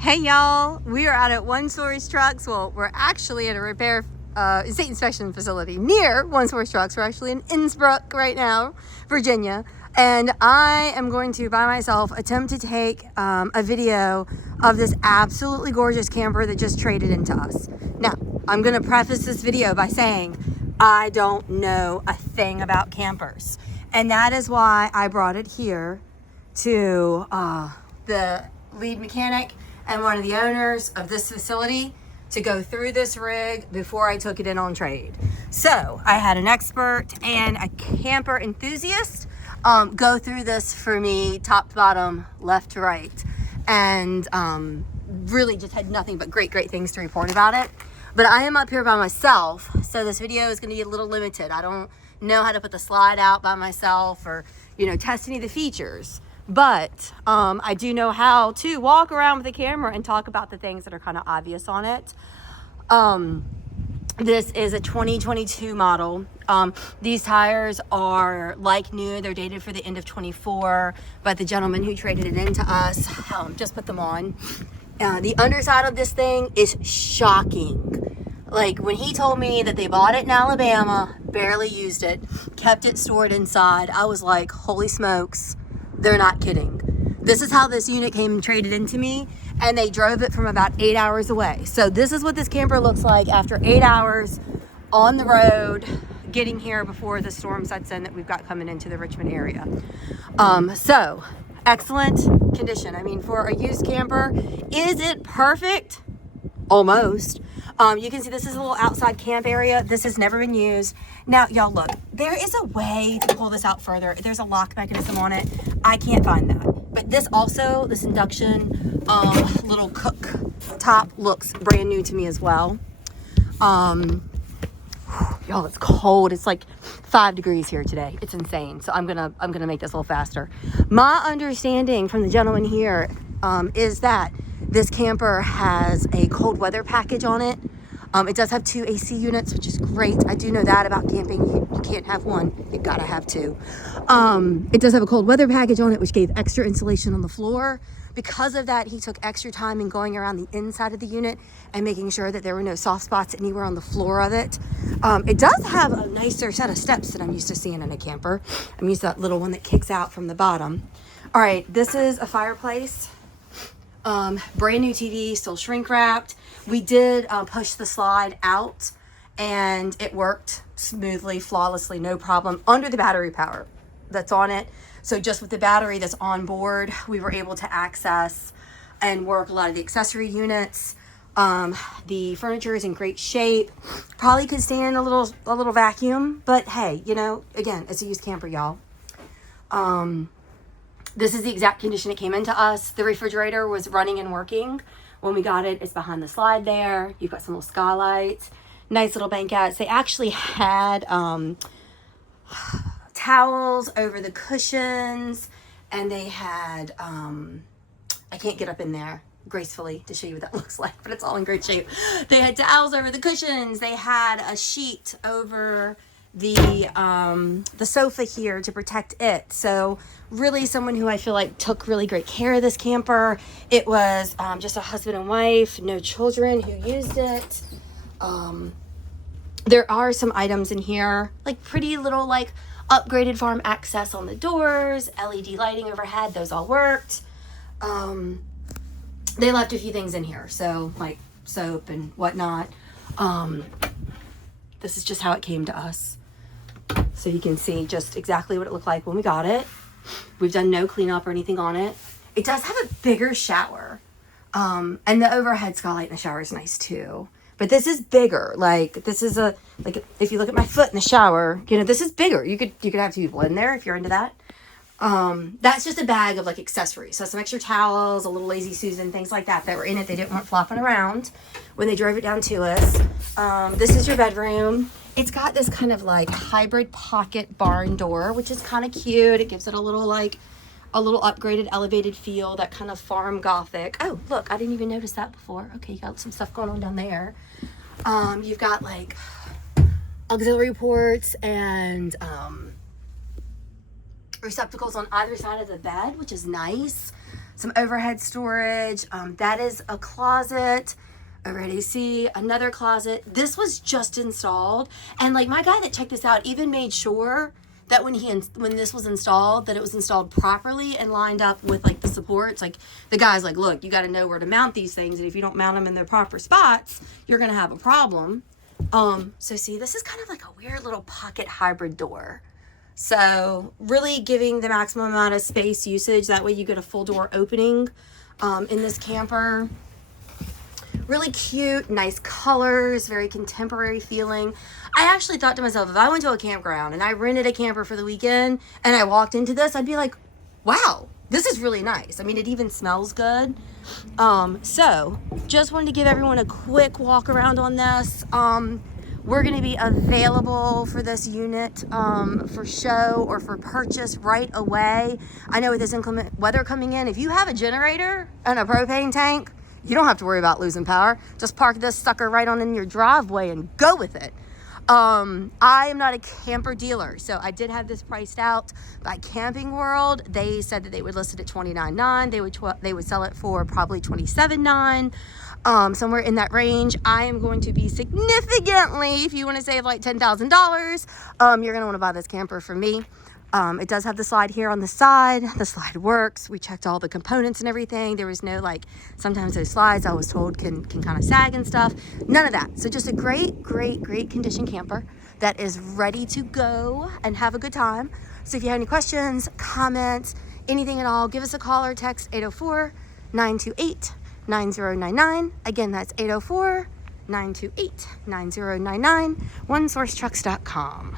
Hey y'all, we are out at One Source Trucks. Well, we're actually at a repair state inspection facility near One Source Trucks. We're actually in Innsbruck right now, Virginia. And I am going to, by myself, attempt to take a video of this absolutely gorgeous camper that just traded into us. Now, I'm going to preface this video by saying I don't know a thing about campers. And that is why I brought it here to the lead mechanic and one of the owners of this facility to go through this rig before I took it in on trade. So I had an expert and a camper enthusiast go through this for me, top to bottom, left to right, and really just had nothing but great things to report about it. But I am up here by myself, so this video is going to be a little limited. I don't know how to put the slide out by myself or, test any of the features. But I do know how to walk around with the camera and talk about the things that are kind of obvious on it. This is a 2022 model. These tires are like new. They're dated for the end of 24, but the gentleman who traded it into us just put them on. The underside of this thing is shocking. Like when he told me that they bought it in Alabama, barely used it, kept it stored inside, I was like, holy smokes. They're not kidding. This is how this unit came and traded into me, and they drove it from about 8 hours away. So this is what this camper looks like after 8 hours on the road, getting here before the storm sets in that we've got coming into the Richmond area. So excellent condition. I mean, for a used camper, is it perfect? Almost. You can see this is a little outside camp area. This has never been used. Now, y'all look, there is a way to pull this out further. There's a lock mechanism on it. I can't find that. But this induction little cook top looks brand new to me as well. Y'all, it's cold. It's like 5 degrees here today. It's insane. So I'm gonna make this a little faster. My understanding from the gentleman here is that this camper has a cold weather package on it. It does have 2 AC units, which is great. I do know that about camping. You can't have one. You gotta have 2. It does have a cold weather package on it, which gave extra insulation on the floor. Because of that, he took extra time in going around the inside of the unit and making sure that there were no soft spots anywhere on the floor of it. It does have a nicer set of steps than I'm used to seeing in a camper. I'm used to that little one that kicks out from the bottom. All right, this is a fireplace. Brand new TV, still shrink wrapped. We did push the slide out and it worked smoothly, flawlessly, no problem under the battery power that's on it. So just with the battery that's on board, we were able to access and work a lot of the accessory units. The furniture is in great shape. Probably could stand a little vacuum, but hey, again, it's a used camper, y'all. This is the exact condition it came into us. The refrigerator was running and working when we got it. It's behind the slide there. You've got some little skylights, nice little banquettes. They actually had towels over the cushions, and they had, I can't get up in there gracefully to show you what that looks like, but it's all in great shape. They had towels over the cushions. They had a sheet over the sofa here to protect it. So really someone who I feel like took really great care of this camper. It was just a husband and wife, no children who used it. There are some items in here, like pretty little upgraded farm access on the doors, LED lighting overhead, those all worked. They left a few things in here, so like soap and whatnot. This is just how it came to us. So you can see just exactly what it looked like when we got it. We've done no cleanup or anything on it. It does have a bigger shower. And the overhead skylight in the shower is nice too. But this is bigger. This is if you look at my foot in the shower, this is bigger. You could have 2 people in there if you're into that. That's just a bag of accessories. So some extra towels, a little Lazy Susan, things like that were in it. They didn't want flopping around when they drove it down to us. This is your bedroom. It's got this kind of hybrid pocket barn door, which is kind of cute. It gives it a little upgraded, elevated feel, that kind of farm gothic. Oh, look, I didn't even notice that before. Okay, you got some stuff going on down there. You've got auxiliary ports and receptacles on either side of the bed, which is nice. some overhead storage. That is a closet. Overhead AC, another closet. This was just installed, and like my guy that checked this out even made sure that when this was installed, that it was installed properly and lined up with like the supports. Like the guy's like, look, you got to know where to mount these things, and if you don't mount them in their proper spots, you're gonna have a problem. So see, this is kind of like a weird little pocket hybrid door. So really giving the maximum amount of space usage. That way you get a full door opening in this camper. Really cute, nice colors, very contemporary feeling. I actually thought to myself, if I went to a campground and I rented a camper for the weekend and I walked into this, I'd be like, wow, this is really nice. I mean, it even smells good. So just wanted to give everyone a quick walk around on this. We're going to be available for this unit for show or for purchase right away. I know with this inclement weather coming in, if you have a generator and a propane tank, you don't have to worry about losing power. Just park this sucker right on in your driveway and go with it. I am not a camper dealer, so I did have this priced out by Camping World. They said that they would list it at $29,900. They would sell it for probably $27,900, somewhere in that range. I am going to be significantly, if you want to save like $10,000, you're going to want to buy this camper from me. It does have the slide here on the side. The slide works. We checked all the components and everything. There was no like, sometimes those slides I was told can kind of sag and stuff. None of that. So just a great condition camper that is ready to go and have a good time. So if you have any questions, comments, anything at all, give us a call or text 804-928-9099. Again, that's 804-928-9099, onesourcetrucks.com.